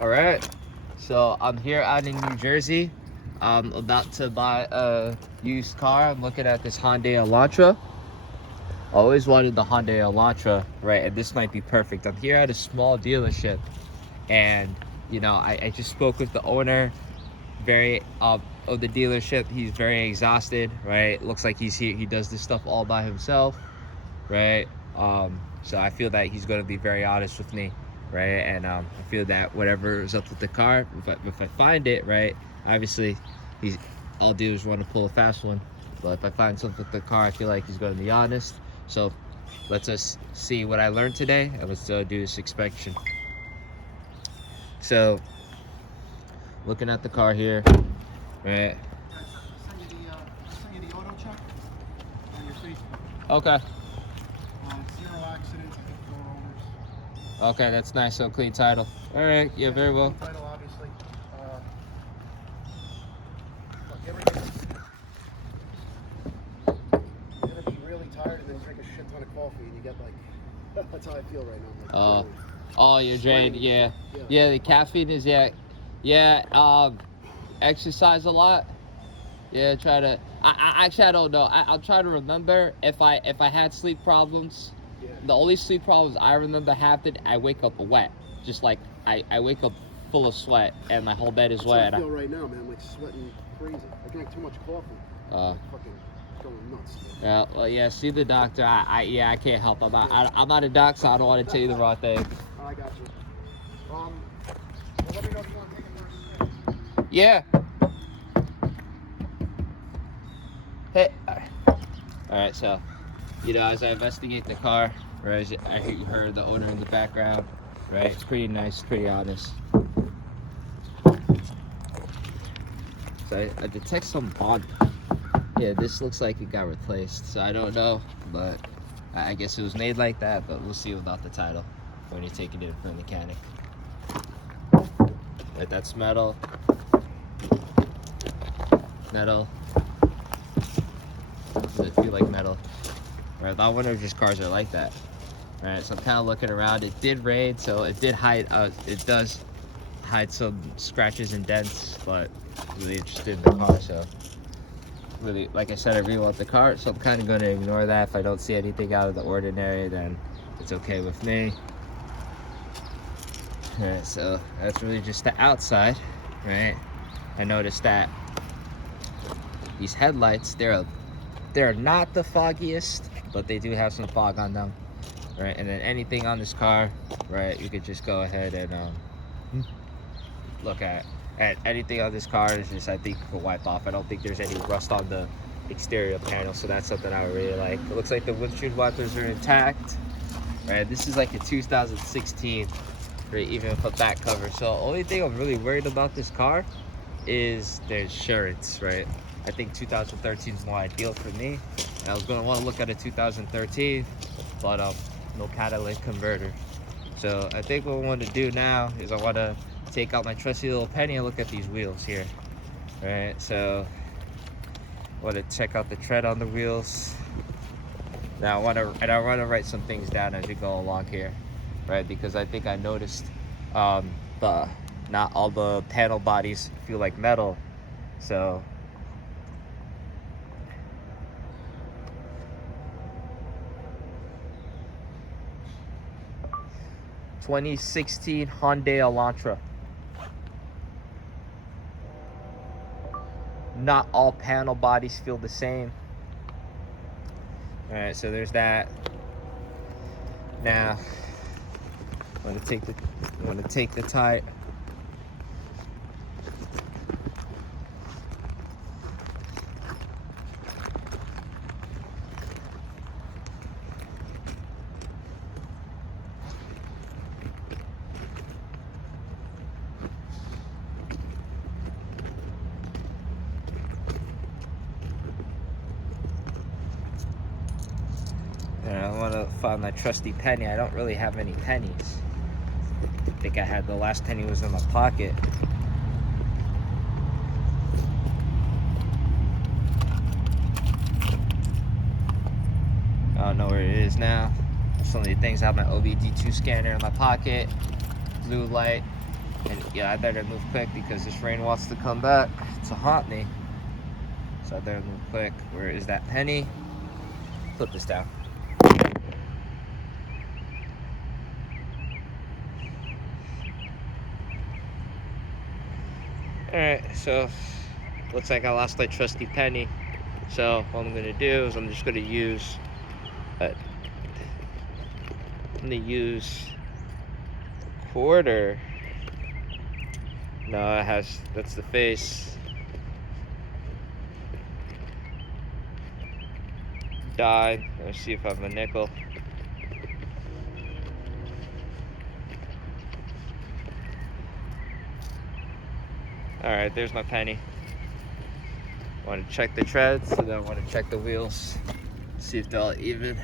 All right, so I'm here out in New Jersey. I'm about to buy a used car. I'm looking at this Hyundai Elantra. I always wanted the Hyundai Elantra, right? And this might be perfect. I'm here at a small dealership, and I just spoke with the owner, very of the dealership. He's very exhausted, right? Looks like he does this stuff all by himself, right? So I feel that he's going to be very honest with me, right? And I feel that whatever is up with the car, if I find it, right, obviously he's I'll do is want to pull a fast one, but if I find something with the car, I feel like he's going to be honest. So let's just see what I learned today, and let's do this inspection. So looking at the car here, right? I sent you the auto check on your Facebook. Okay. Zero accidents, I think 4 owners. Okay, that's nice. So clean title. All right. Yeah, very well. Clean title, obviously. You ever be really tired and then drink a shit ton of coffee and you get like, that's how I feel right now. Like, really Oh, you're drained. sweating. Yeah. The caffeine is yeah. Exercise a lot. Yeah, try to. I actually I don't know. I'll try to remember if I had sleep problems. Yeah. The only sleep problems I remember happened, I wake up wet. Just like I wake up full of sweat and my whole bed is That's wet. how I feel right now, man. I'm like sweating crazy. I drank too much coffee. Uh, Fucking going nuts. Yeah, well, yeah. See the doctor. I can't help. I'm not a doc, so I don't want to tell you the wrong thing. I got you. Well, let me know if you want to take it for a spin. Yeah. Hey. All right. So, as I investigate the car, right? I heard the owner in the background, right? It's pretty nice, pretty honest. So I detect some bond. Yeah, this looks like it got replaced. So I don't know, but I guess it was made like that. But we'll see without the title when you're taking it for a mechanic. Right, that's metal. Metal. Does it feel like metal? Right, I wonder if just cars are like that. Right, so I'm kind of looking around. It did rain, so it did hide. It does hide some scratches and dents, but I'm really interested in the car. So really, like I said, I really want the car, so I'm kind of going to ignore that. If I don't see anything out of the ordinary, then it's okay with me. All right, so that's really just the outside, right? I noticed that these headlights, they're not the foggiest, but they do have some fog on them, right? And then anything on this car, right, you could just go ahead and look at anything on this car is just, I think, you can wipe off. I don't think there's any rust on the exterior panel, so that's something I would really like. It looks like the windshield wipers are intact, right? This is like a 2016, right, even with a back cover. So only thing I'm really worried about this car is the insurance, right? I think 2013 is more ideal for me. And I was going to want to look at a 2013, but no catalytic converter. So I think what I want to do now is I want to take out my trusty little penny and look at these wheels here, right? So I want to check out the tread on the wheels. Now I want to write some things down as we go along here, right? Because I think I noticed not all the panel bodies feel like metal, so. ...2016 Hyundai Elantra. Not all panel bodies feel the same. All right, so there's that. Now, I'm gonna take the tire. And I want to find my trusty penny. I don't really have any pennies. I think I had the last penny was in my pocket. I don't know where it is now. Some of the things I have my OBD2 scanner in my pocket, blue light, And yeah, I better move quick because this rain wants to come back to haunt me. So I better move quick. Where is that penny? Put this down. Alright, so looks like I lost my trusty penny. So what I'm gonna do is I'm just gonna use a quarter. No, it has, that's the face. Died. Let's see if I have a nickel. Alright, there's my penny. Want to check the treads, and then I want to check the wheels. See if they're all even.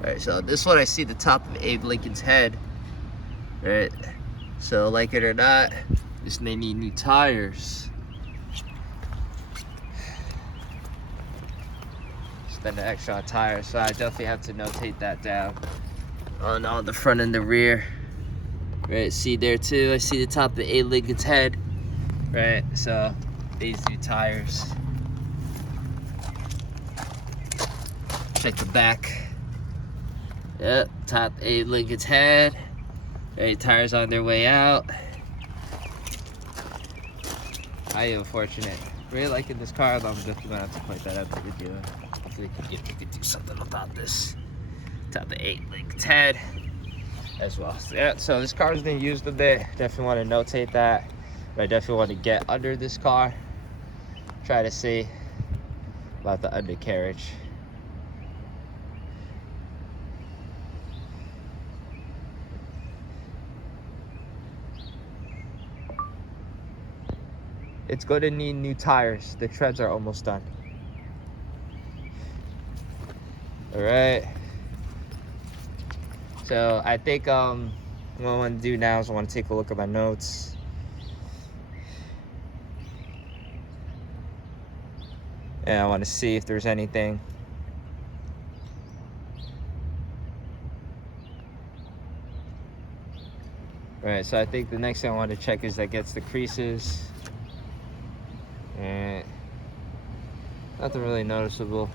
Alright, so this one I see the top of Abe Lincoln's head. Right? So like it or not, this may need new tires. Spend an extra on tires, so I definitely have to notate that down. On the front and the rear. Right, see there too, I see the top of Abe Lincoln's head. Right, so these new tires. Check the back. Yep, top Abe Lincoln's head. Right, tires on their way out. I am fortunate. Really liking this car, though I'm definitely gonna have to point that out to the dealer. Hopefully we can do something about this. Top of Abe Lincoln's head as well. So, yeah, so this car's been used a bit. Definitely want to notate that. But I definitely want to get under this car. Try to see about the undercarriage. It's going to need new tires. The treads are almost done. All right. So I think what I want to do now is I want to take a look at my notes. And I want to see if there's anything. All right, so I think the next thing I want to check is that gets the creases. And nothing really noticeable.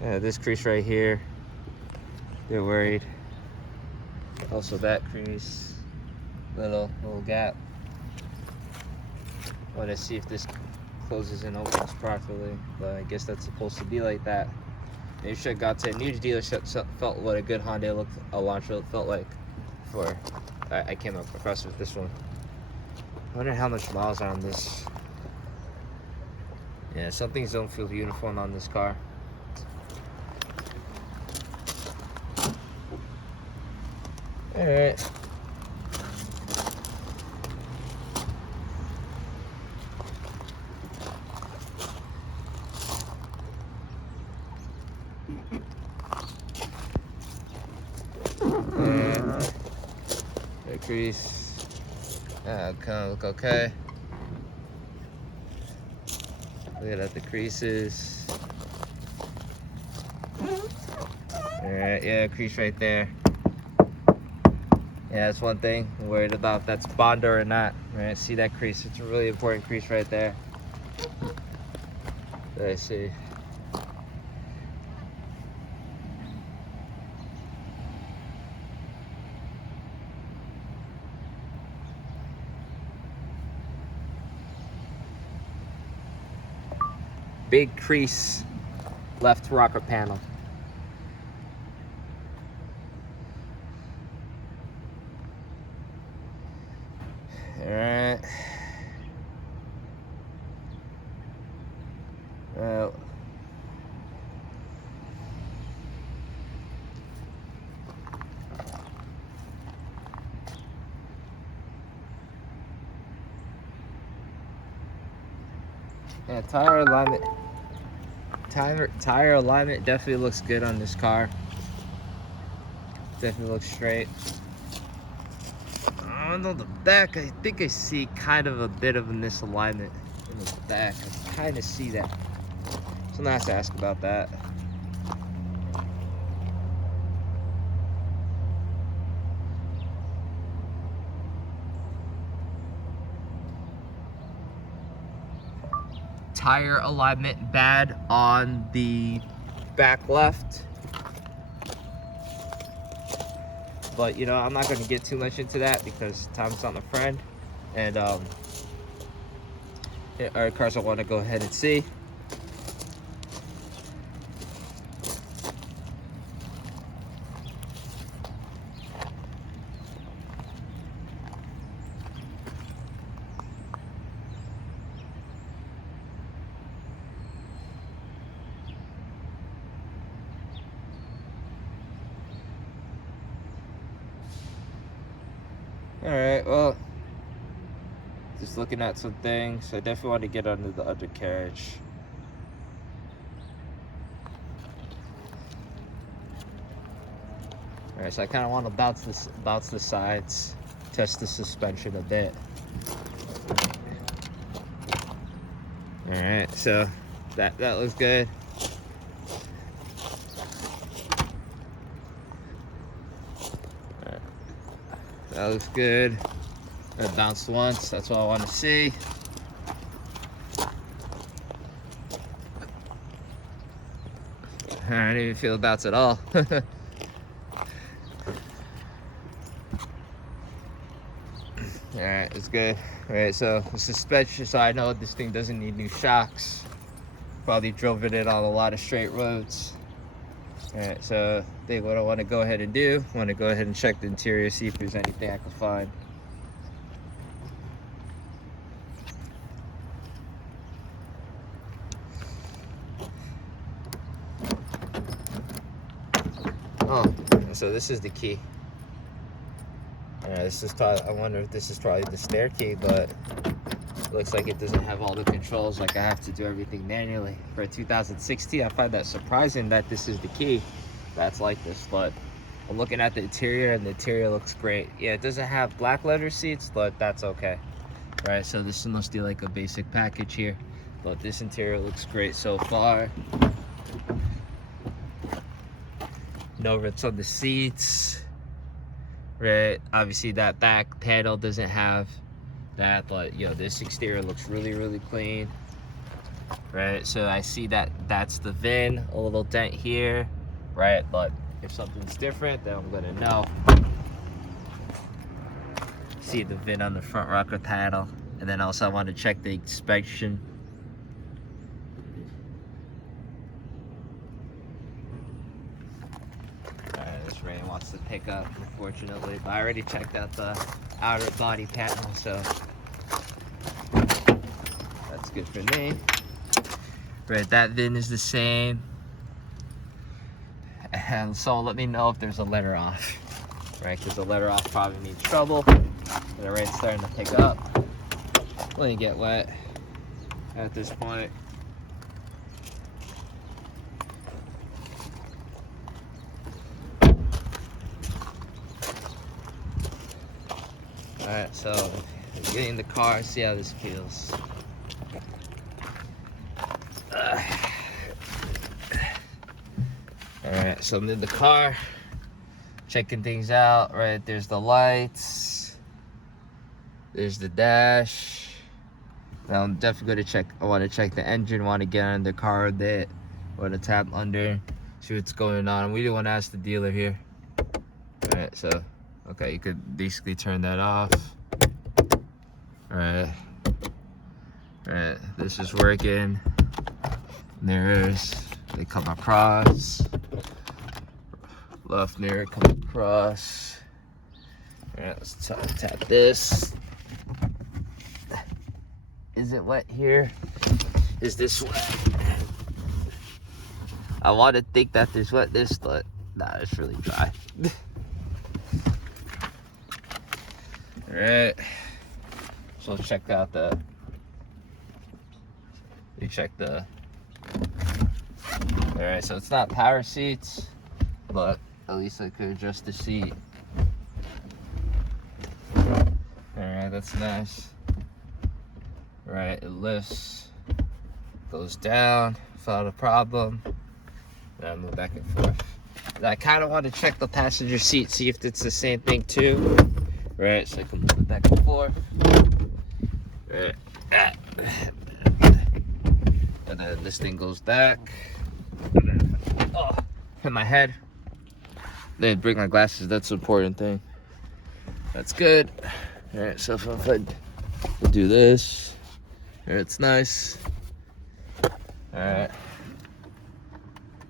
Yeah, this crease right here, they're worried. Also that crease, little gap. Want to see if this closes and opens properly, but I guess that's supposed to be like that. Maybe should have got to a new dealership, felt what a good Honda Elantra felt like before I came across with this one. I wonder how much miles are on this. Yeah, some things don't feel uniform on this car. All right. The crease. Kind of look okay. Look at the creases. Alright, yeah, crease right there. Yeah, that's one thing I'm worried about, if that's Bondo or not. Right, see that crease? It's a really important crease right there. Let's see. Big crease, left rocker panel. All right. Well, yeah, tire alignment. Tire alignment definitely looks good on this car. Definitely looks straight. On the back, I think I see kind of a bit of a misalignment in the back. I kind of see that. So I'm gonna have to ask about that. tire alignment bad on the back left. But you know, I'm not going to get too much into that because Tom's not my friend. And our cars I want to go ahead and see. Alright, well, just looking at some things. I definitely want to get under the undercarriage. Alright, so I kind of want to bounce the sides, test the suspension a bit. Alright, so that looks good. That looks good. It bounced once, that's all I want to see. I don't even feel it bounce at all. Alright, it's good. Alright, so the suspension, so I know this thing doesn't need new shocks. Probably drove it in on a lot of straight roads. Alright, so I think what I want to go ahead and do, I want to go ahead and check the interior, see if there's anything I can find. Oh, so this is the key. This is probably, I wonder if this is probably the stair key, but it looks like it doesn't have all the controls, like I have to do everything manually. For a 2016, I find that surprising that this is the key that's like this, but I'm looking at the interior and the interior looks great. Yeah, it doesn't have black leather seats, but that's okay. Right, so this must be like a basic package here, but this interior looks great so far. No rips on the seats. Right, obviously that back panel doesn't have that, but you know, this exterior looks really clean. Right, so I see that that's the VIN, a little dent here, right? But if something's different, then I'm gonna know. See the VIN on the front rocker panel, and then also I want to check the inspection. This rain wants to pick up, unfortunately, but I already checked out the outer body panel, so that's good for me. Right, that VIN is the same. And so let me know if there's a letter off, right? Because the letter off probably means trouble. The rain's starting to pick up. Let me get wet at this point. Alright, so getting in the car, see how this feels. Alright, so I'm in the car, checking things out, right? There's the lights, there's the dash. Now I'm definitely going to check, I want to check the engine, want to get in the car a bit, want to tap under, see what's going on. We do want to ask the dealer here. Alright, so, okay, you could basically turn that off. Alright, alright, this is working. Mirrors, they come across. Left mirror come across. Alright, let's tap this. Is it wet here? Is this wet? I want to think that there's wetness, but nah, it's really dry. Alright. So let's check out the. We check the. Alright, so it's not power seats, but at least I could adjust the seat. Alright, that's nice. Right, it lifts, goes down without a problem. Then I move back and forth. And I kind of want to check the passenger seat, see if it's the same thing too. Right, so I can move it back and forth. Right. And then this thing goes back. Oh, hit my head. Then break my glasses. That's the important thing. That's good. All right, so if I do this, it's nice. All right.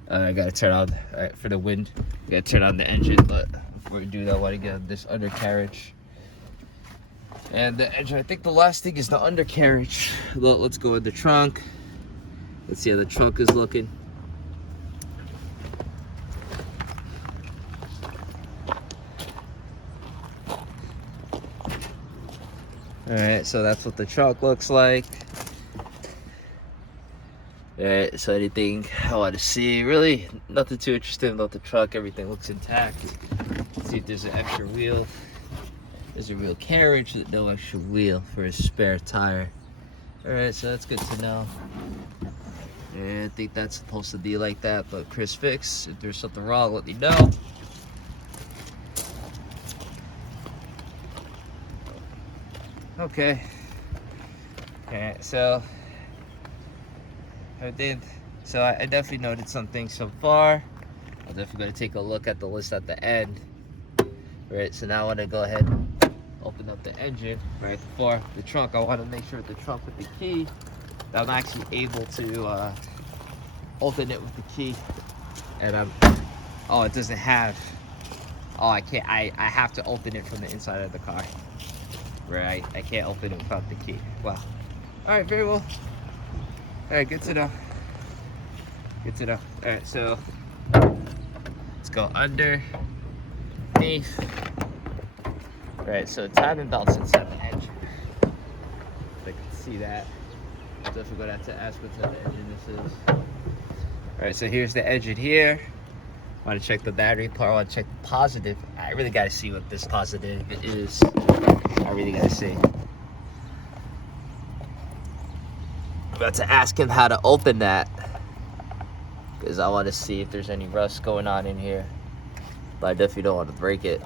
I gotta turn on, all right, for the wind, I gotta turn on the engine, but before we do that, I wanna get this undercarriage. And the engine, I think the last thing is the undercarriage. Let's go in the trunk. Let's see how the trunk is looking. All right, so that's what the trunk looks like. All right, so anything I want to see, really nothing too interesting about the truck. Everything looks intact. Let's see if there's an extra wheel. There's a real carriage, no extra wheel for a spare tire. All right, so that's good to know. And I think that's supposed to be like that, but Chris Fix, if there's something wrong, let me know. Okay. Alright, so I definitely noted some things so far. I'm definitely going to take a look at the list at the end. Right, so now I want to go ahead and open up the engine. Right, before the trunk, I want to make sure the trunk with the key, that I'm actually able to open it with the key. And oh, it doesn't have, oh, I can't, I have to open it from the inside of the car. Right, I can't open it without the key. Wow. All right, very well. All right, good to know. Good to know. All right, so let's go underneath. All right, so timing belt's inside the engine. If I can see that. I'll definitely go down to ask what type of engine this is. All right, so here's the engine here. I want to check the battery part. I want to check the positive. I really got to see what this positive is. I really got to see. I'm about to ask him how to open that, because I want to see if there's any rust going on in here. But I definitely don't want to break it.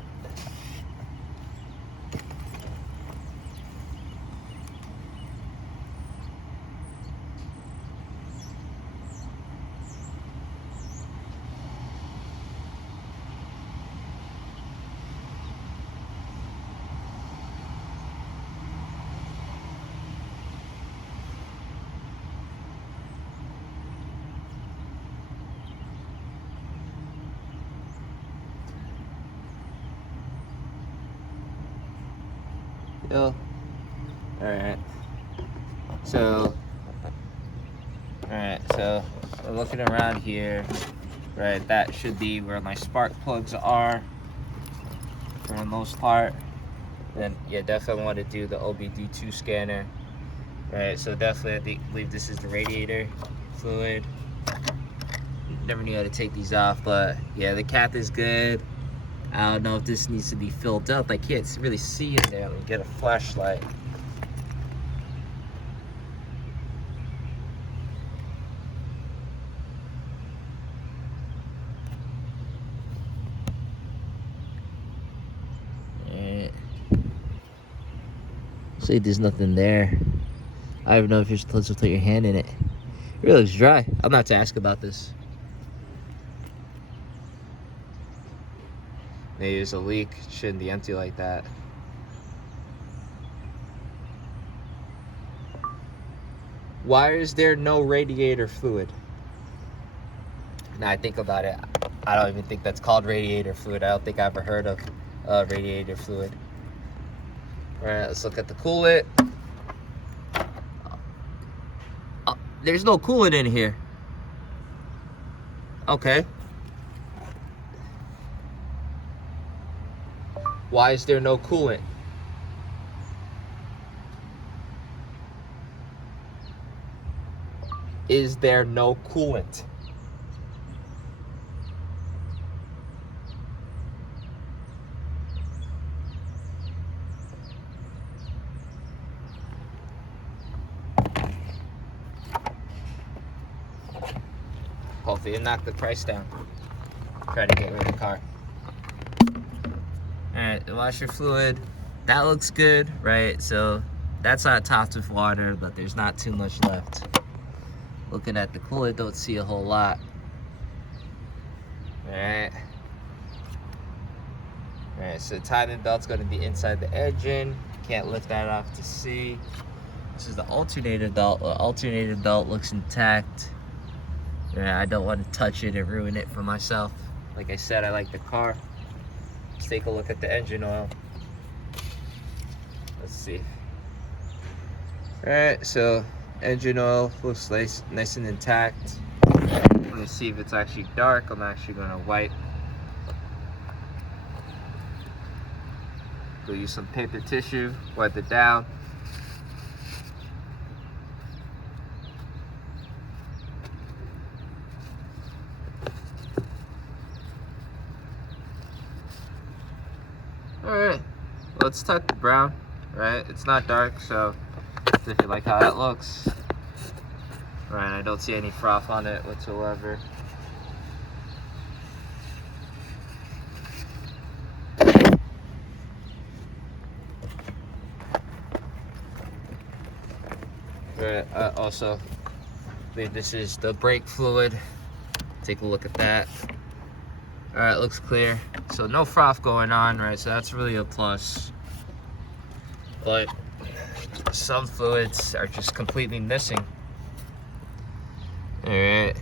Yo. Alright. So I'm looking around here. Right, that should be where my spark plugs are for the most part. Then yeah, definitely want to do the OBD2 scanner. Right, so definitely I believe this is the radiator fluid. Never knew how to take these off, but yeah, the cap is good. I don't know if this needs to be filled up. I can't really see in there. Let me get a flashlight. Alright. See, there's nothing there. I don't even know if you're supposed to put your hand in it. It really looks dry. I'm gonna have to ask about this. Maybe there's a leak. It shouldn't be empty like that. Why is there no radiator fluid? Now I think about it, I don't even think that's called radiator fluid. I don't think I've ever heard of radiator fluid. All right, let's look at the coolant. There's no coolant in here. Okay. Why is there no coolant? Is there no coolant? Hopefully it knocked the price down. Try to get rid of the car. Alright, the washer fluid, that looks good, right? So that's not topped with water, but there's not too much left. Looking at the coolant, don't see a whole lot. Alright. Alright, so timing belt's gonna be inside the engine. Can't lift that off to see. This is the alternator belt. The alternator belt looks intact. Yeah, I don't want to touch it and ruin it for myself. Like I said, I like the car. Let's take a look at the engine oil. Let's see. Alright, so engine oil looks nice and intact. Let me see if it's actually dark. I'm actually gonna wipe. We'll use some paper tissue, wipe it down. Alright, let's type the brown, right? It's not dark, so if you like how that looks. Right, I don't see any froth on it whatsoever. Right, also, I believe this is the brake fluid. Take a look at that. Alright, looks clear. So no froth going on, right? So that's really a plus. But some fluids are just completely missing. Alright.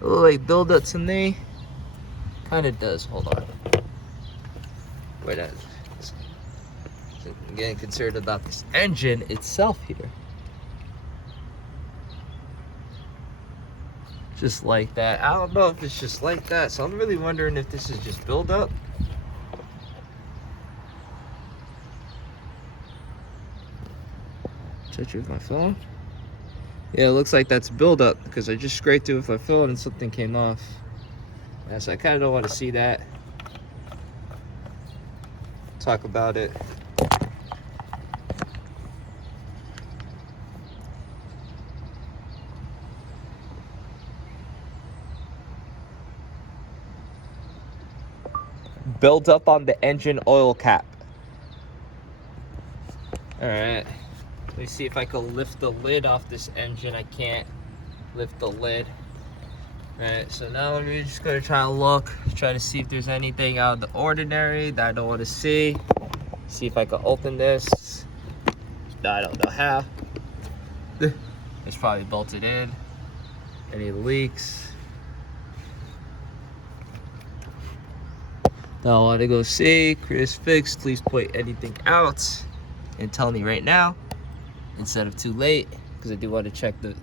A little like build up to me. Kinda does. Hold on. Wait, I'm getting concerned about this engine itself here. Just like that. I don't know if it's just like that, so I'm really wondering if this is just build up. Touch it with my phone. Yeah, it looks like that's build up because I just scraped it with my phone and something came off. Yeah, so I kind of don't want to see that. Talk about it. Build up on the engine oil cap. Alright. Let me see if I can lift the lid off this engine. I can't lift the lid. Alright, so now we're just gonna try to look, try to see if there's anything out of the ordinary that I don't want to see. See if I can open this. I don't know how. It's probably bolted in. Any leaks? Don't want to go see. Chris Fix, please point anything out and tell me right now instead of too late, because I do want to check the.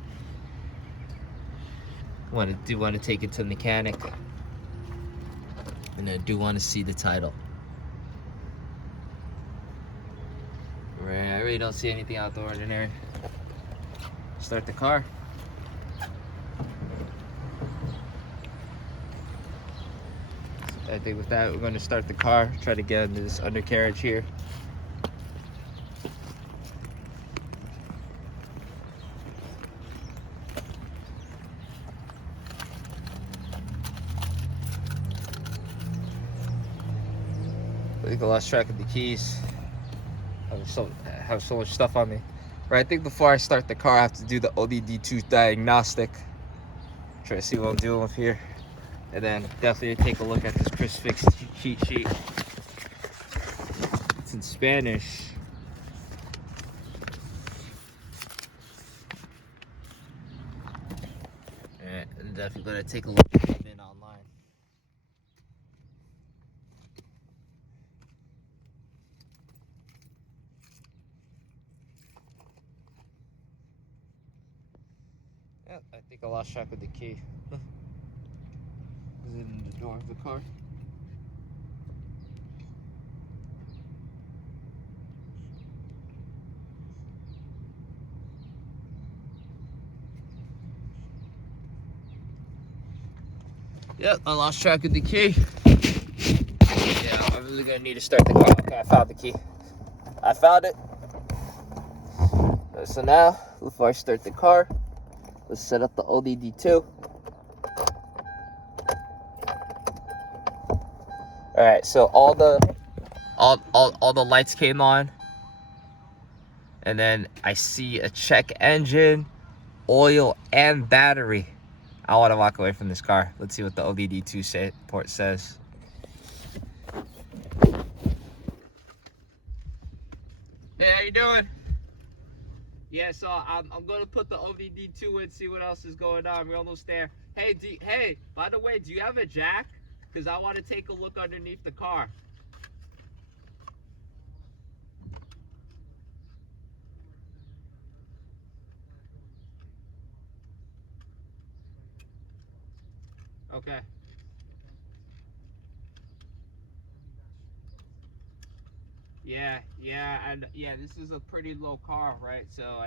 Do want to take it to the mechanic, and I do want to see the title. Right, I really don't see anything out of the ordinary. Start the car. I think with that, we're going to start the car, try to get into this undercarriage here. I think I lost track of the keys. I have so much stuff on me. Right, I think before I start the car, I have to do the OBD2 diagnostic. Try to see what I'm dealing with here. And then definitely take a look at this Chris Fix cheat sheet. It's in Spanish. Alright, and definitely gonna take a look at it online. Yeah, I think I lost track of the key. Is it in the door of the car? Yep, I lost track of the key. Yeah, I'm really gonna need to start the car. Okay, I found the key. I found it. So now, before I start the car, let's set up the OBD2. All right, so all the lights came on, and then I see a check engine, oil, and battery. I want to walk away from this car. Let's see what the OBD2 port says. Hey, how you doing? Yeah, so I'm gonna put the OBD2 in, see what else is going on. We're almost there. Hey, hey, by the way, do you have a jack? Cause I want to take a look underneath the car. Okay. Yeah, and yeah, this is a pretty low car, right? So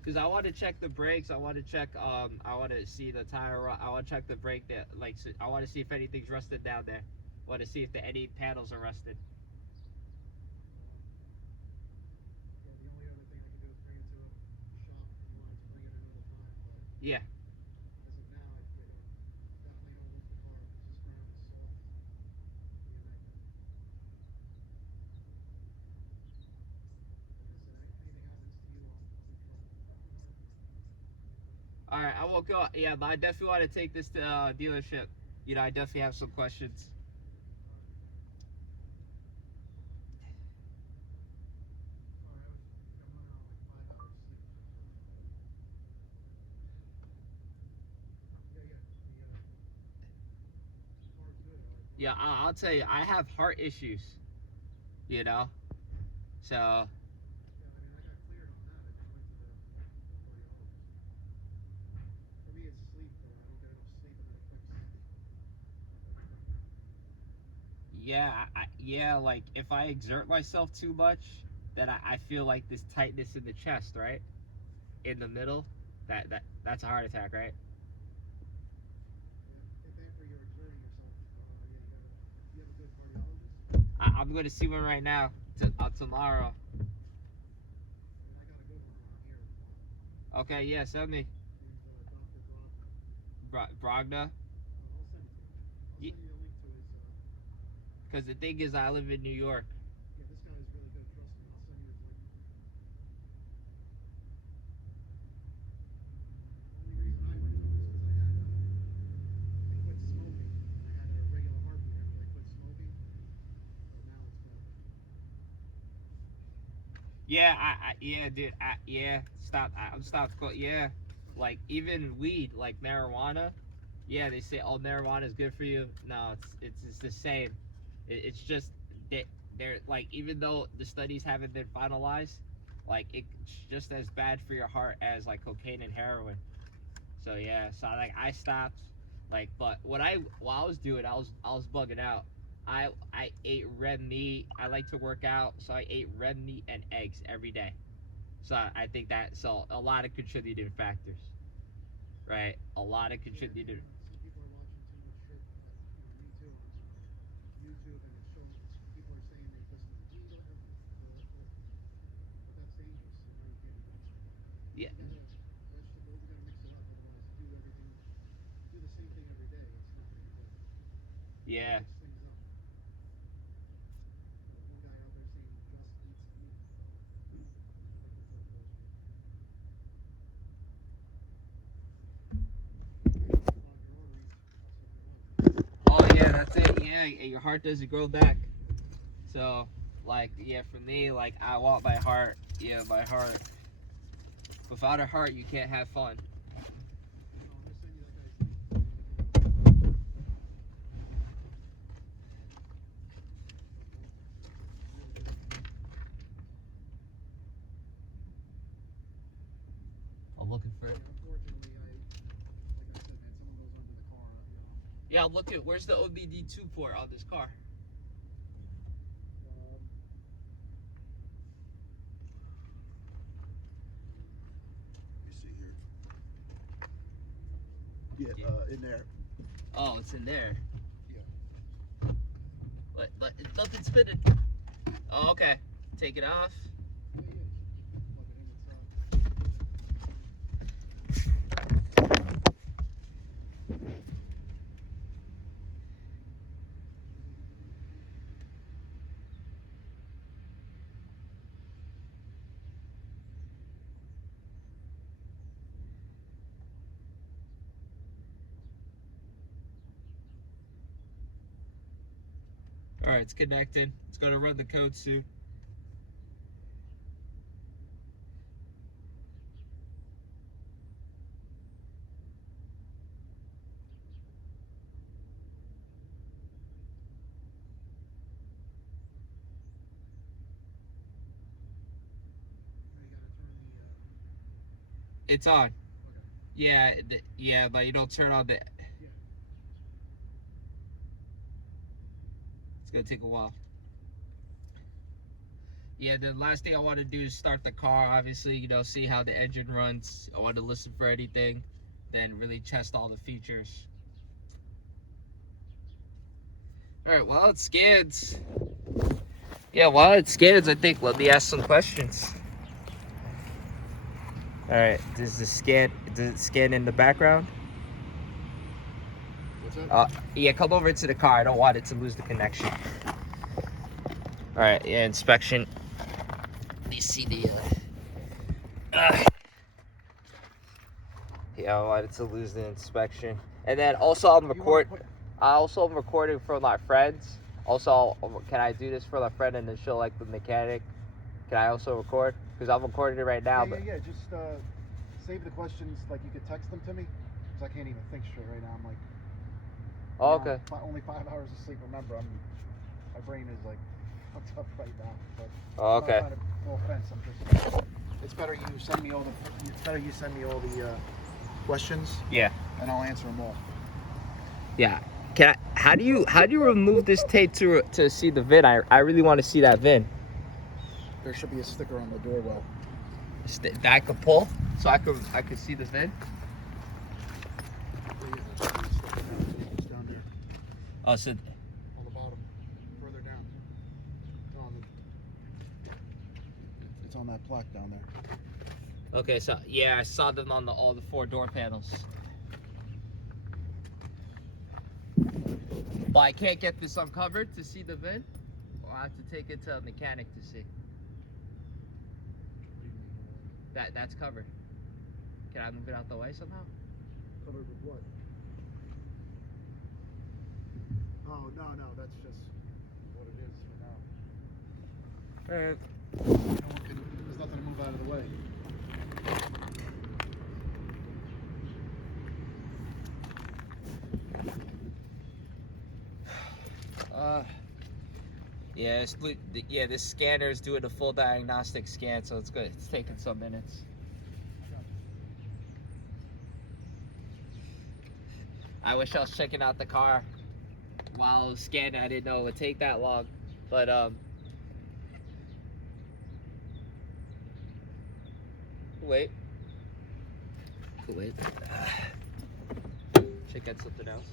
because I want to check the brakes. I want to check. I want to see the tire. I want to check the brake. That like. I want to see if anything's rusted down there. I want to see if any panels are rusted. Yeah. All right. I will go. Yeah, but I definitely want to take this to dealership. You know, I definitely have some questions. Yeah, I'll tell you, I have heart issues. You know, so. Yeah, yeah, like if I exert myself too much, then I feel like this tightness in the chest, right? In the middle, that's a heart attack, right? I'm gonna see one right now. Tomorrow. Okay, yeah, send me. Brogna. Because the thing is, I live in New York. Yeah, yeah, dude, yeah, stop. I'm stopped. Yeah, like even weed, like marijuana. Yeah, they say, oh, marijuana is good for you. No, it's the same. It's just that they're like, even though the studies haven't been finalized, like it's just as bad for your heart as like cocaine and heroin. So yeah, so like I stopped, like, but while I was doing, I was bugging out. I ate red meat. I like to work out, so I ate red meat and eggs every day. So I think that, so a lot of contributing factors, right? A lot of contributing. Yeah. Yeah. Oh yeah, that's it. Yeah, your heart doesn't grow back. So, like, yeah, for me, like, I want my heart. Yeah, my heart. Without a heart, you can't have fun. I'm looking for it. Yeah, I'm looking. Where's the OBD2 port on this car? Yeah, in there. Oh, it's in there. Yeah. Nothing's fitted. Oh, okay. Take it off. right, it's connected. It's gonna run the code soon. It's on. Okay. Yeah, yeah, but you don't turn on the. Yeah. It's gonna take a while. Yeah, the last thing I want to do is start the car. Obviously, you know, see how the engine runs. I want to listen for anything, then really test all the features. All right, while it scans. Yeah, while it scans, I think let me ask some questions. All right, does it scan in the background? What's that? Yeah, come over to the car. I don't want it to lose the connection. All right, yeah, inspection. Let me see the. Yeah, I wanted to lose the inspection, and then also I'm recording. I also am recording for my friends. Also, can I do this for my friend and then show like the mechanic? Can I also record? Because I'm recording it right now. Yeah. Just save the questions. Like you could text them to me, because I can't even think straight right now. I'm like. Oh, you know, okay. Only 5 hours of sleep. Remember, my brain is like fucked up right now. But Oh, okay. No offense. It's better you send me all the questions. Yeah. And I'll answer them all. Yeah. How do you remove this tape to see the VIN? I really want to see that VIN. There should be a sticker on the door well. That I could pull, so I could see the VIN. It's down there. Oh, so On the bottom. Further down. It's on that plaque down there. okay, so yeah, I saw them on all the 4 door panels. But I can't get this uncovered to see the VIN. I'll have to take it to a mechanic to see. That's covered. Can I move it out the way somehow? Covered with what? Oh, no, that's just what it is for now. Alright. There's nothing to move out of the way. Yeah, this scanner is doing a full diagnostic scan, so it's good. It's taking some minutes. I wish I was checking out the car while I was scanning. I didn't know it would take that long, but wait. Check out something else.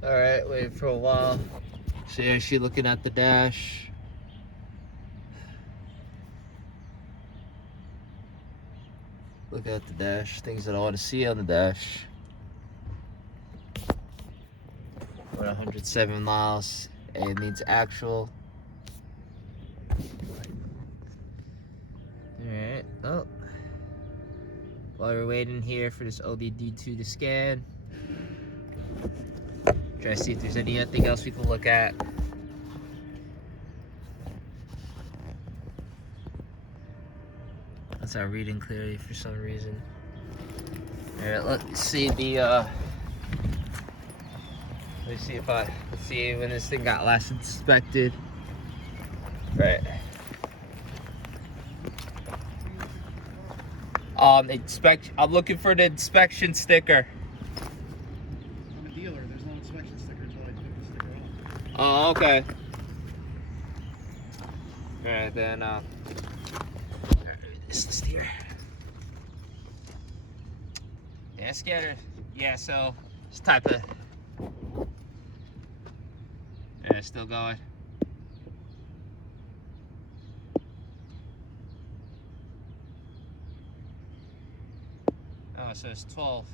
All right, wait for a while. So yeah, she looking at the dash. Look at the dash. Things that I want to see on the dash. We're at 107 miles. And it needs actual. Alright. Oh. While we're waiting here for this OBD2 to scan. Try to see if there's anything else we can look at. That's not reading clearly for some reason. Alright, let's see the let's see when this thing got last inspected. Right. I'm looking for the inspection sticker. I'm a dealer. There's no inspection sticker until I took the sticker off. Oh, okay. Alright, then this is here. Yeah, scanner. Yeah, so just type of. Yeah, still going. Oh, so it's 12.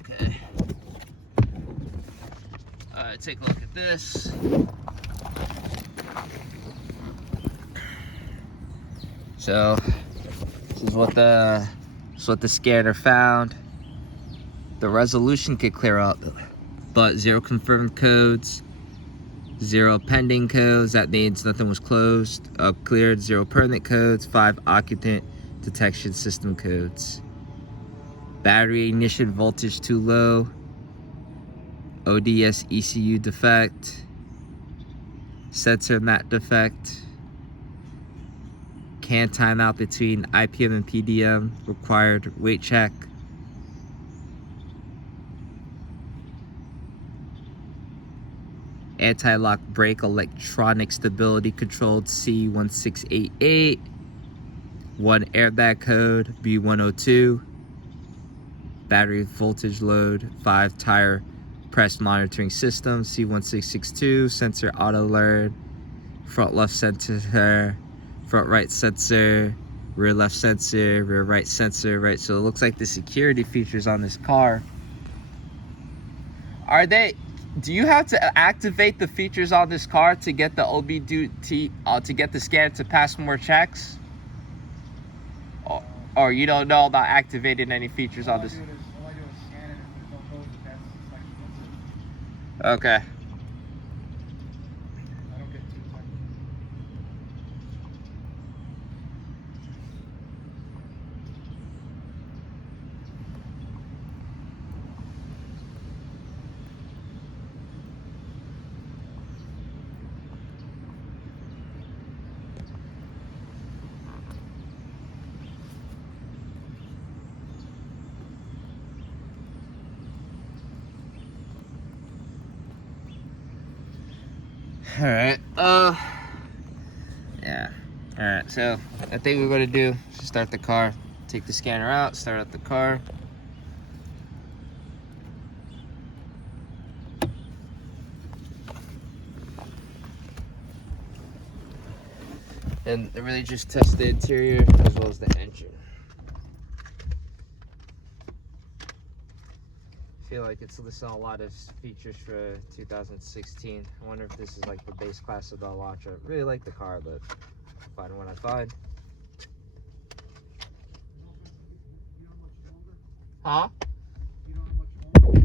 Okay. Alright, take a look at this. So this is what the scanner found. The resolution could clear up, but 0 confirmed codes, 0 pending codes. That means nothing was cleared. 0 permit codes, 5 occupant detection system codes. Battery ignition voltage too low. ODS ECU defect. Sensor mat defect. CAN timeout between IPM and PDM. Required weight check. Anti-lock brake electronic stability controlled C1688. 1 airbag code B102. Battery voltage load. 5 tire press monitoring system C1662. Sensor auto learn. Front left sensor. Front right sensor. Rear left sensor. Rear right sensor. Right, so it looks like the security features on this car. Do you have to activate the features on this car to get the OBD2 to get the scanner to pass more checks? Or you don't know about activating any features on this? All I do is scan it. If there's no code, it passes the inspection. That's it. Okay. I don't get too technical. Alright, yeah. Alright, so I think we're gonna do is start the car, take the scanner out, start up the car. And really just test the interior as well as the engine. I feel like it's listing a lot of features for 2016. I wonder if this is like the base class of the Elantra. Really like the car, but I'll find what I find. Huh?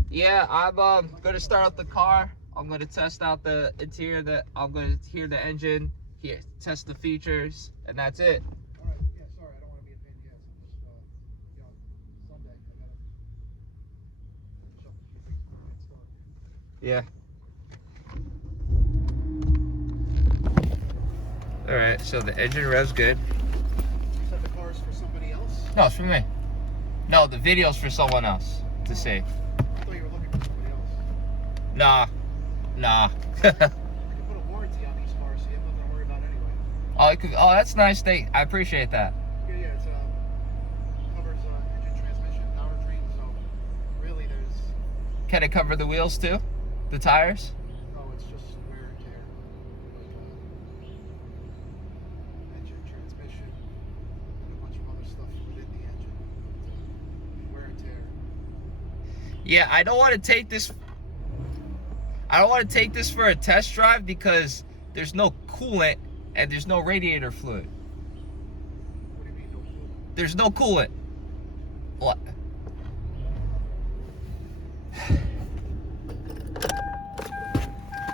Yeah, I'm gonna start up the car. I'm gonna test out the interior. I'm gonna hear the engine, test the features, and that's it. All right. Yeah. Sorry, I don't want to be a pain in the ass. I'm just, Sunday. I gotta finish up a few things before we get started. All right. So the engine revs good. You said the car is for somebody else? No, it's for me. No, the video's for someone else to see. I thought you were looking for somebody else. Nah. You put a warranty on these cars, so you have nothing to worry about anyway. Oh, that's nice. I appreciate that. Yeah, it's covers engine, transmission, powertrain. So really, there's Can it cover the wheels too? The tires? no. It's just wear and tear, like engine, transmission, and a bunch of other stuff within the engine. Wear and tear. Yeah, I don't want to take this. I don't want to take this for a test drive because there's no coolant and there's no radiator fluid. What do you mean no coolant? There's no coolant. What?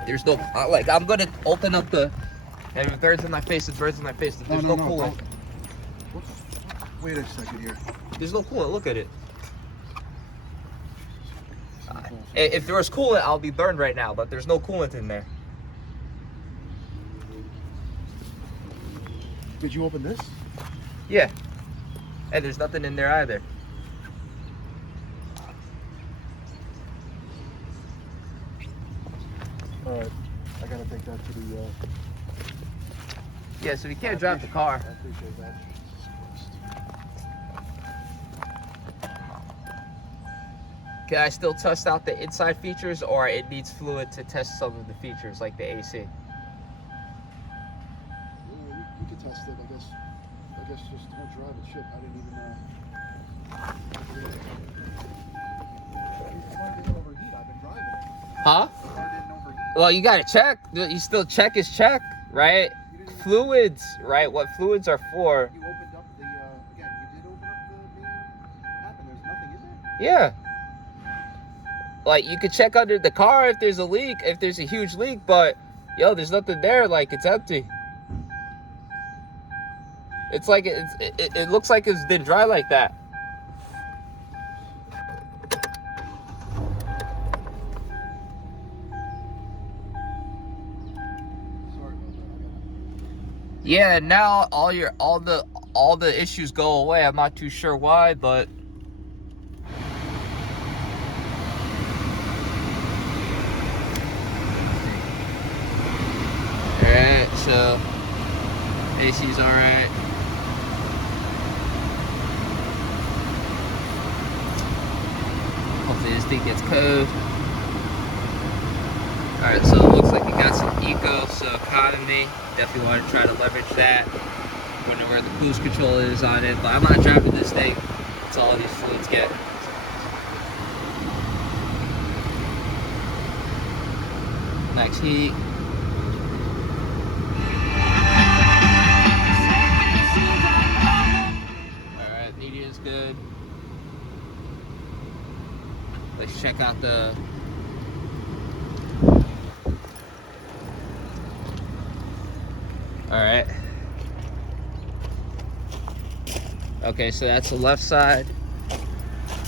There's no like I'm gonna open up the. Hey, birds in my face. It's birds in my face. There's no coolant. don't. Wait a second here. There's no coolant. Look at it. If there was coolant, I'll be burned right now. But there's no coolant in there. Did you open this? Yeah. And there's nothing in there either. Alright, I gotta take that to the, Yeah, so we can't drive the car. I appreciate that. Can I still test out the inside features, or it needs fluid to test some of the features like the AC? Yeah, you can test it, I guess. I guess just don't drive it. Shit, I didn't even, The car didn't overheat. I've been driving it. Huh? The car didn't overheat. Well, you gotta check. You still check is check, right? You didn't even, Fluids, right? What fluids are for? you opened up the, again, you did open up the main app and there's nothing in there? Yeah. Like, you could check under the car if there's a leak, if there's a huge leak, but, yo, there's nothing there, like, it's empty. It's like, it looks like it's been dry like that. Sorry about that. Yeah, now all the issues go away. I'm not too sure why, but alright, so AC's alright. Hopefully this thing gets cold. Alright, so it looks like it got some eco, so economy. Definitely want to try to leverage that. Wonder where the cruise control is on it, but I'm not driving this thing. That's all these fluids get. Max heat. Alright, media is good. Let's check out the Alright. Okay, so that's the left side.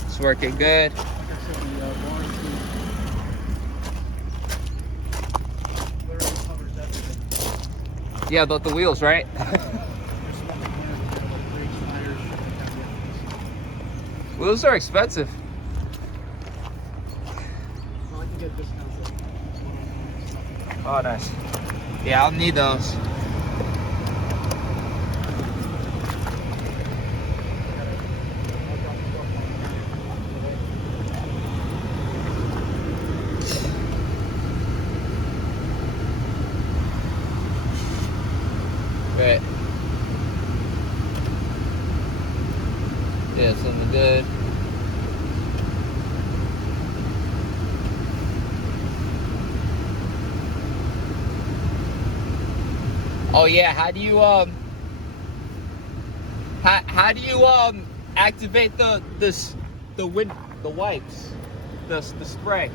It's working good. Like I said, the warranty literally covers everything. Yeah, but the wheels, right? Wheels are expensive. Well, I can get discounts. Oh, nice. Yeah, I'll need those. Right. Yeah, something good. Oh yeah, how do you activate the wipes, the spray?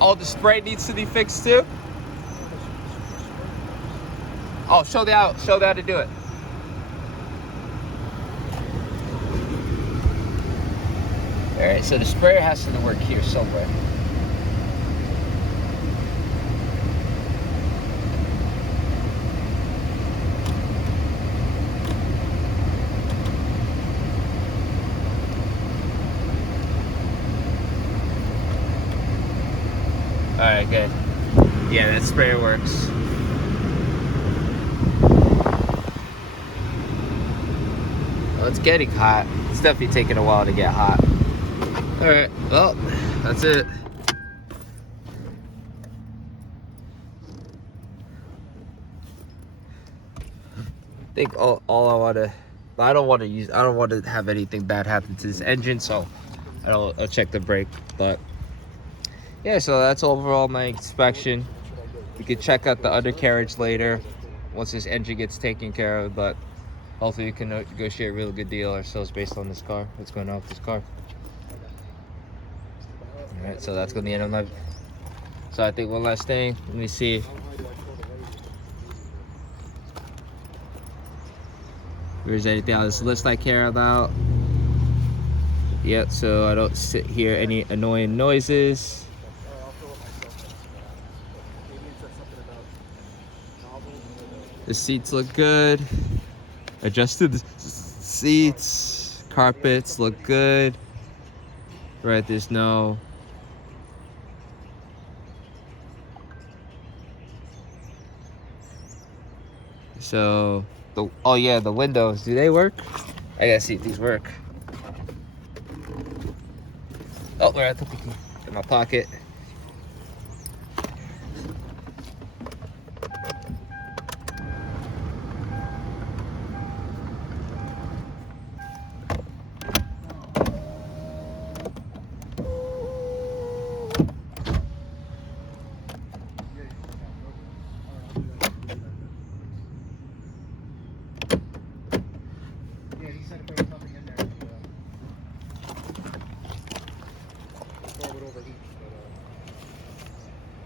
Oh, the spray needs to be fixed too. Oh, show how to do it. All right, so the sprayer has to work here somewhere. All right, good. Yeah, that sprayer works. Well, it's getting hot. It's definitely taking a while to get hot. All right, well, that's it. I think all I want to, I don't want to have anything bad happen to this engine, so I'll check the brake. But yeah, so that's overall my inspection. We could check out the undercarriage later once this engine gets taken care of, but hopefully we can negotiate a really good deal ourselves based on this car. What's going on with this car? All right, so that's gonna be the end of my. So I think one last thing. Let me see. If there's anything on this list I care about. Yep. So I don't hear any annoying noises. The seats look good. Adjusted seats. Carpets look good. Right, there's no. So, oh yeah, the windows, do they work? I gotta see if these work. Oh, where I put the key? In my pocket.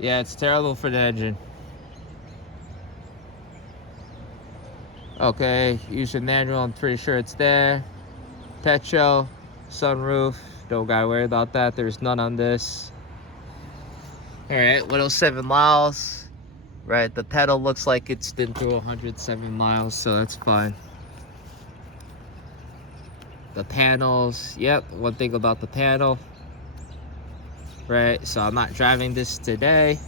Yeah, it's terrible for the engine. Okay, use your manual, I'm pretty sure it's there. Petro, sunroof, don't gotta worry about that, there's none on this. Alright, 107 miles. Right, the pedal looks like it's been through 107 miles, so that's fine. The panels, yep, one thing about the panel. Right, so I'm not driving this today.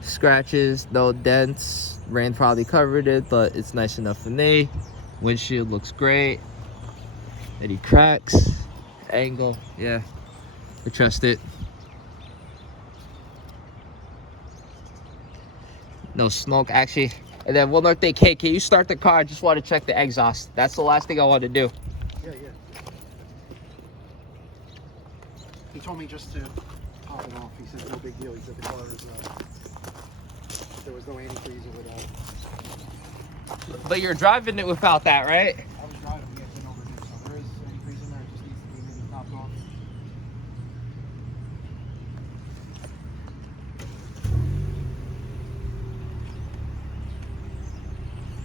Scratches, no dents. Rain probably covered it, but it's nice enough for me. Windshield looks great. Any cracks? Angle, yeah, I trust it. No smoke, actually. And then one more thing, Kate, can you start the car? I just want to check the exhaust. That's the last thing I want to do. Yeah. He told me just to top it off. He said no big deal. He said the car is there was no antifreeze or whatever. But you're driving it without that, right? I was driving, yeah, it's been overdue, so there is antifreeze in there. It just needs to be maybe topped off.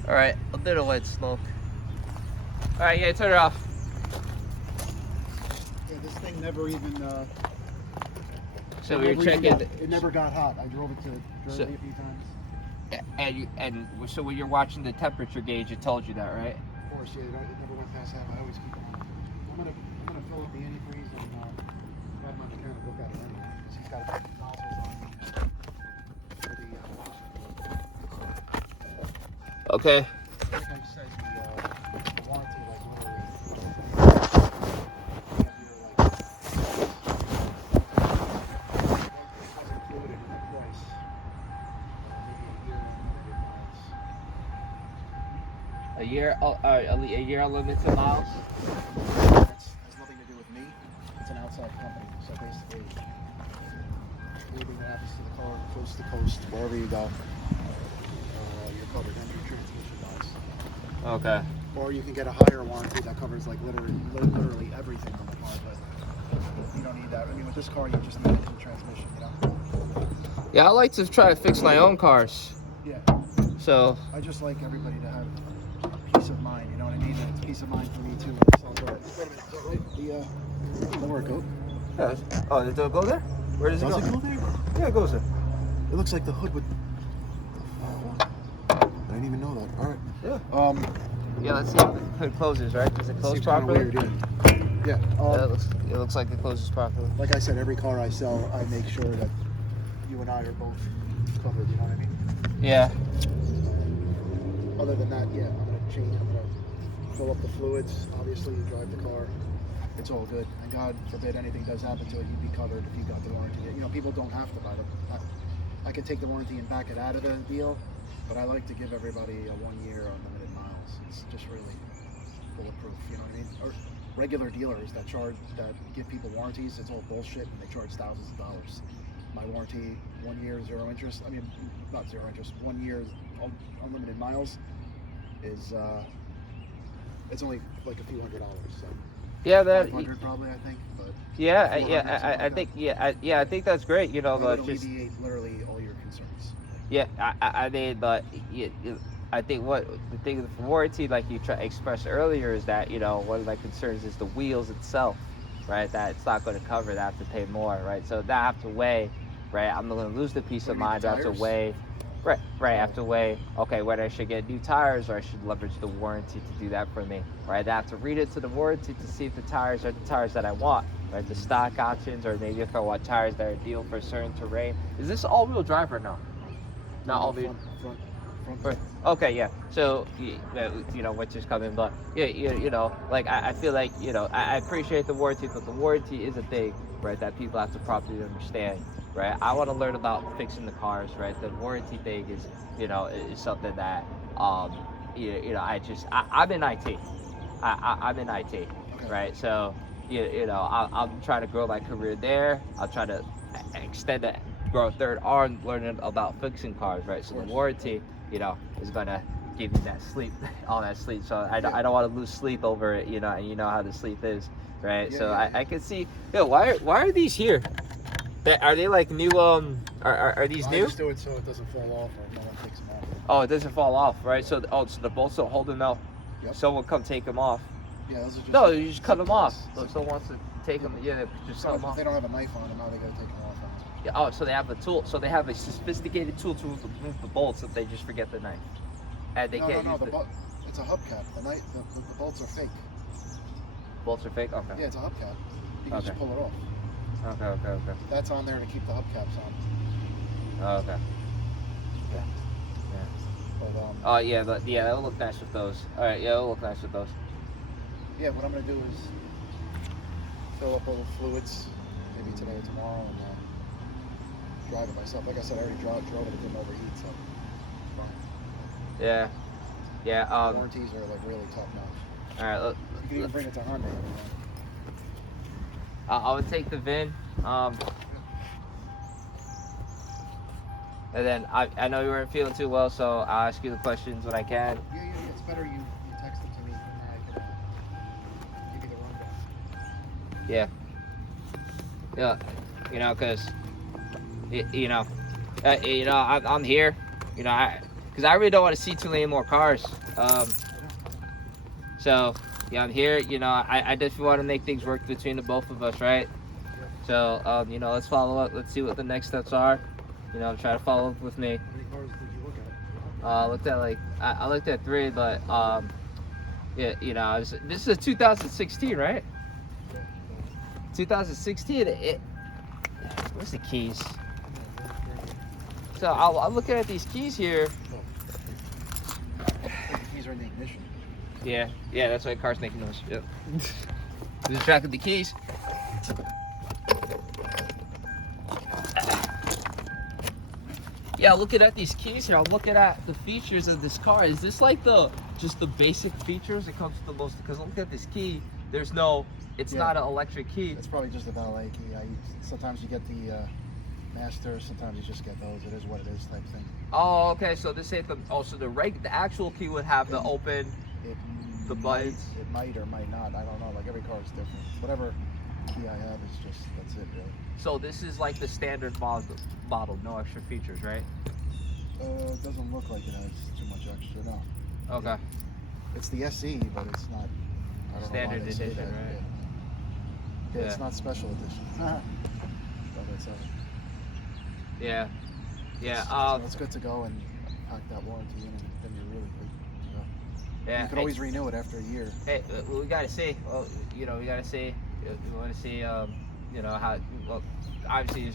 All right, a bit of white smoke. All right, yeah, turn it off. Yeah, this thing never even. So we were checking. It never got hot. I drove it a few times. So when you're watching the temperature gauge, it told you that, right? Of course, yeah. It never went past that. But I always keep it on. I'm gonna fill up the antifreeze and have my mechanic look at it anyway. 'Cause he's got nozzles on for the washer. Okay. I think I said the warranty, like literally. Included in the price. A year, a year unlimited miles. Has nothing to do with me. It's an outside company. So basically, anything that happens to the car, coast to coast, wherever you go, you're covered. And your transmission dies. Okay. Or you can get a higher warranty that covers like literally everything on the car, but you don't need that. I mean, with this car, you just need the transmission, you know? Yeah, I like to try to fix my own cars. Yeah. So. I just like everybody to have peace of mind, you know what I mean? And it's peace of mind for me too. Where it go? Yeah. Oh, did it go there? Where does it go? Does it go there? Yeah, it goes there. It looks like the hood would. I didn't even know that. All right. Yeah. Yeah, let's see if the hood closes, right? Does it close properly? Weird, yeah. It looks like it closes properly. Like I said, every car I sell, I make sure that you and I are both covered. You know what I mean? Yeah. Other than that, yeah, I'm gonna fill up the fluids. Obviously, you drive the car. It's all good. And God forbid anything does happen to it, you'd be covered if you got the warranty. You know, people don't have to buy them. I can take the warranty and back it out of the deal, but I like to give everybody a 1 year unlimited miles. It's just really bulletproof, you know what I mean? Or regular dealers that give people warranties, it's all bullshit, and they charge thousands of dollars. My warranty, 1 year, 0 interest. I mean, not 0 interest. 1 year unlimited miles is it's only like a few $100. So Yeah, that. 500 probably, I think. But Yeah, 400, yeah, something like I that. think I think that's great. You know, That would but just alleviate literally all your concerns. yeah, I mean, but I think what the thing with warranty, like you expressed earlier, is that one of my concerns is the wheels itself, right? That it's not going to cover. That I have to pay more, right? So that I have to weigh, right? I'm going to lose the peace What of do you mean, mind. the I have to tires? weigh, right? I have Oh, to weigh. Okay, whether I should get new tires or I should leverage the warranty to do that for me, right? I have to read into the warranty to see if the tires are the tires that I want, right? The stock options, or maybe if I want tires that are ideal for certain terrain. Is this all-wheel drive or no? Not no, all-wheel. front. Right. Okay, yeah. So, which is coming, but yeah, like I feel like I appreciate the warranty, but the warranty is a thing, right? That people have to properly understand, right? I want to learn about fixing the cars, right? The warranty thing is something that I'm in IT. I'm in IT, Okay. right? So, I'm trying to grow my career there. I'll try to extend it, grow a third arm, learning about fixing cars, right? So the Course. warranty, is gonna give me that sleep, all that sleep. So Yeah. I don't want to lose sleep over it, and you know how the sleep is, right? Yeah, So yeah, I can see, why are these here? Are they like new? Are these I new? just do it so it doesn't fall off or no one takes them off. Oh, it doesn't fall off, right? So so the bolts don't hold them out. Yep. Someone come take them off. Yeah, those are just. No, you just cut them off. zip So if ties. someone wants to take them, yeah, just cut So them if off. they don't have a knife on them, now they gotta take them off. Yeah, oh, so they have a tool. So they have a sophisticated tool to remove the bolts if they just forget the knife, and they can't No. use the It's a hubcap. The bolts are fake. bolts are fake. Okay. Yeah, it's a hubcap. You can just Okay. pull it off. Okay. That's on there to keep the hubcaps on. Oh, okay. But Oh yeah, that'll look nice with those. All right, yeah, it'll look nice with those. yeah, what I'm gonna do is fill up all the fluids, maybe today or tomorrow, and drive it myself. Like I said, I already drove it. It didn't overheat, so it's fine. Yeah. Warranties are like really top notch. All right. You can even bring it to Hyundai. I would take the VIN. And then I know you weren't feeling too well, so I'll ask you the questions when I can. Yeah. It's better you text them to me, and then I can give you the rundown. Yeah. Because I'm here. Because I really don't want to see too many more cars. So yeah, I'm here. I definitely want to make things work between the both of us, right? So let's follow up. Let's see what the next steps are. Try to follow up with me. How many cars did you look at? I looked at 3, but this is a 2016, right? 2016. Where's the keys? So I'm looking at these keys here. The keys are in the ignition. Yeah, that's why the car's making noise. Yep. Just tracking the keys. Yeah, looking at these keys here, I'm looking at the features of this car. Is this like just the basic features? It comes to the most, because look at this key. It's Yeah. not an electric key. It's probably just a valet key. Sometimes you get the master, sometimes you just get those. It is what it is type thing. Oh, okay. So this ain't the the actual key would have the open. It The might- buttons. It might or might not. I don't know. Like every car is different. Whatever key I have is just that's it really. So this is like the standard model, no extra features, right? It doesn't look like it has too much extra. No. Okay. It's the SE, but it's not. I don't Standard know why they say edition, that. right? Yeah. It's Yeah. not special edition. But it's Yeah. so it's good to go and pack that warranty in, and then you're really good to go. Yeah. You can always renew it after a year. Hey, we gotta see. Well, we gotta see. We want to see, how. Well, obviously,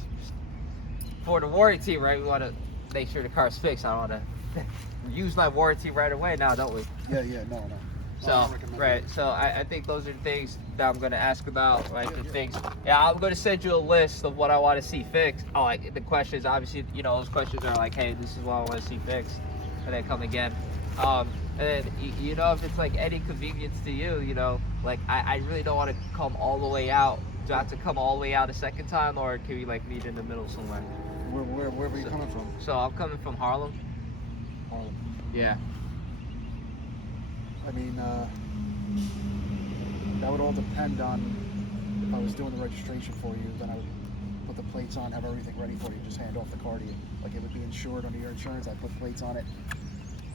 for the warranty, right? We want to make sure the car's fixed. I don't want to use my warranty right away now, don't we? Yeah. No. I So, don't recommend right. it. So I think those are the things that I'm gonna ask about, right? Yeah, The yeah. things. Yeah, I'm gonna send you a list of what I want to see fixed. Oh, like the questions. Obviously, those questions are like, hey, this is what I want to see fixed, and then come again. And then if it's like any convenience to you, like I really don't want to come all the way out. Do I have to come all the way out a second time, or can we like meet in the middle somewhere? Where were you coming from? So I'm coming from Harlem. Harlem. Yeah. I mean, That would all depend on if I was doing the registration for you. Then I would put the plates on, have everything ready for you, just hand off the car to you. Like it would be insured under your insurance. I put plates on it,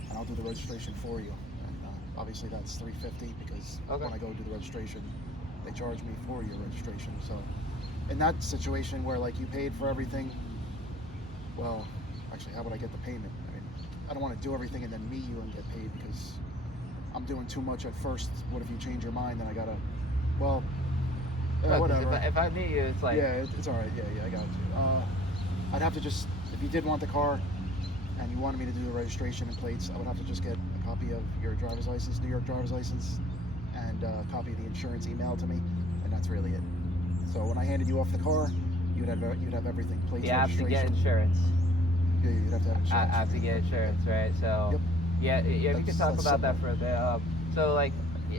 and I'll do the registration for you. And obviously that's $350 because Okay. when I go do the registration, they charge me for your registration. So in that situation where like you paid for everything, well, actually, how would I get the payment? I mean, I don't want to do everything and then meet you and get paid because I'm doing too much at first. What if you change your mind? Then I gotta, well, No, 'cause whatever. If I meet you, it's like Yeah, it's all right. Yeah, I got you. I'd have to just, if you did want the car and you wanted me to do the registration and plates, I would have to just get a copy of your driver's license, New York driver's license, and a copy of the insurance emailed to me, and that's really it. So when I handed you off the car, you'd have everything, plates, you have to get registration. insurance. Yeah, you'd have to have I insurance. have to get insurance, right? So Yep. yeah, we can talk That's about that simple. for a bit. So like,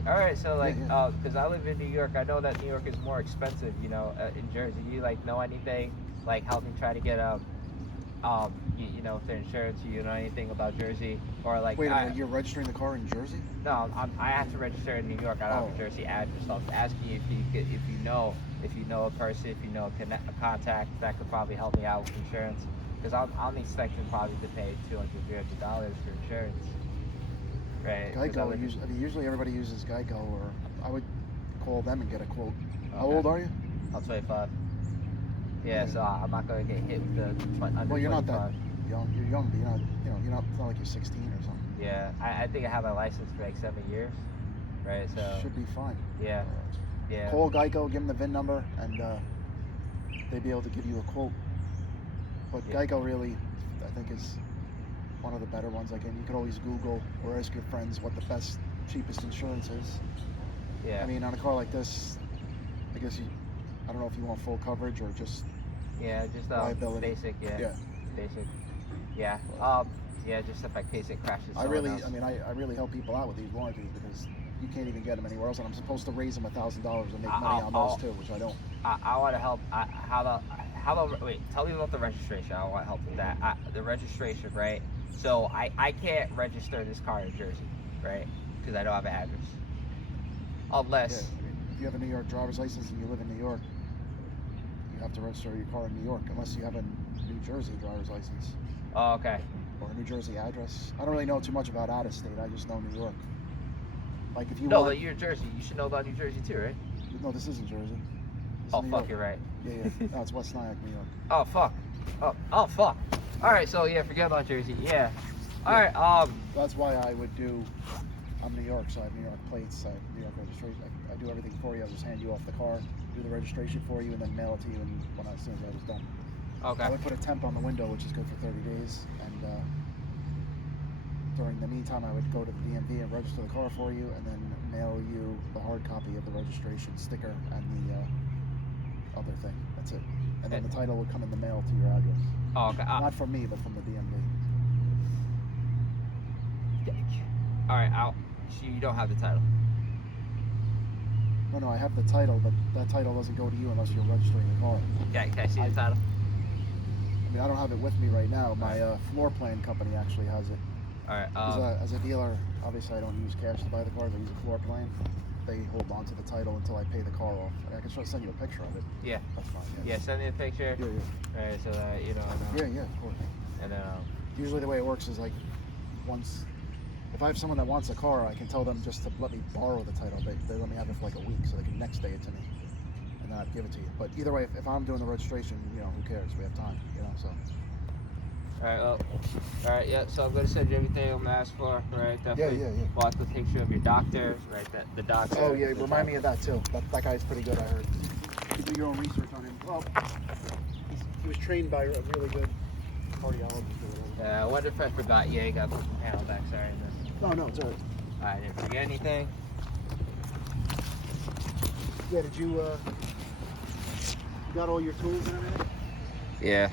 all right, so like, Yeah. because I live in New York, I know that New York is more expensive, you know, in Jersey. Do you like know anything, like help me try to get you know, if they're insurance, you know anything about Jersey or like? Wait a minute, you're registering the car in Jersey? No, I have to register in New York. I don't have a Oh. Jersey address. So I was asking you if you know a person, if you know a contact that could probably help me out with insurance, because I'm expecting probably to pay $200-$300 for insurance. Right. 'Cause I Geico, live in- usually everybody uses Geico, or I would call them and get a quote. How Okay. old are you? I'm 25. Yeah, Okay. so I'm not gonna get hit with the under Well, you're not 25. that young. You're young, but you're not. You're not. It's not like you're 16 or something. Yeah, I think I have my license for like 7 years. Right. So Should be fine. yeah, yeah. Call Geico, give them the VIN number, and they'd be able to give you a quote. But Yeah. Geico really, I think, is one of the better ones. Like, and you could always Google or ask your friends what the best, cheapest insurance is. Yeah. I mean, on a car like this, I guess I don't know if you want full coverage or just Yeah, just liability. basic. Yeah. Yeah. Basic. Yeah. Yeah, just if like basic crashes. I someone really, else. I mean, I really help people out with these warranties because you can't even get them anywhere else, and I'm supposed to raise them $1,000 and make money on those too, which I don't. I want to help. How about wait? Tell me about the registration. I want help with that. The registration, right? So I can't register this car in Jersey, right? Because I don't have an address. Unless Yeah, I mean, if you have a New York driver's license and you live in New York, you have to register your car in New York, unless you have a New Jersey driver's license Oh, okay. or a New Jersey address. I don't really know too much about out of state. I just know New York. Like if you No, want, but you're Jersey. You should know about New Jersey too, right? no, this isn't Jersey. This is Oh, New fuck, York. you're right. Yeah. No, it's West Nyack, New York. Oh, fuck. Oh, fuck. All right, so yeah, forget about Jersey. Yeah. All right. That's why I would do. I'm New York, so I have New York plates, I have New York registration. I do everything for you. I just hand you off the car, do the registration for you, and then mail it to you. And as soon as I was done, Okay. I would put a temp on the window, which is good for 30 days. And during the meantime, I would go to the DMV and register the car for you, and then mail you the hard copy of the registration sticker and the other thing. That's it. And then the title would come in the mail to your address. Oh, okay. Not from me, but from the DMV. All right. So you don't have the title. No, I have the title, but that title doesn't go to you unless you're registering the car. Yeah. Can I see the title? I mean, I don't have it with me right now. My floor plan company actually has it. All right. 'Cause, as a dealer, obviously I don't use cash to buy the cars. I use a floor plan. They hold on to the title until I pay the car off. I can send you a picture of it. Yeah. That's fine. Yeah. Send me a picture. Yeah. All right. So that you know. Yeah, of course. And then Usually the way it works is like once, if I have someone that wants a car, I can tell them just to let me borrow the title. They let me have it for like a week so they can next day it to me. And then I'd give it to you. But either way, if I'm doing the registration, who cares? We have time, so. All right. Well. All right. Yeah. So I'm gonna send you everything I'm gonna ask for. Right. Definitely. Yeah. Want the picture of your doctor. Right. The doctor. Oh yeah, remind me of that too. That guy's pretty good, I heard. You do your own research on him. Well, he was trained by a really good cardiologist or whatever. I wonder if I forgot. Yeah, you got the panel back. Sorry. No, it's alright. I didn't forget anything. Yeah, did you got all your tools and everything? Yeah.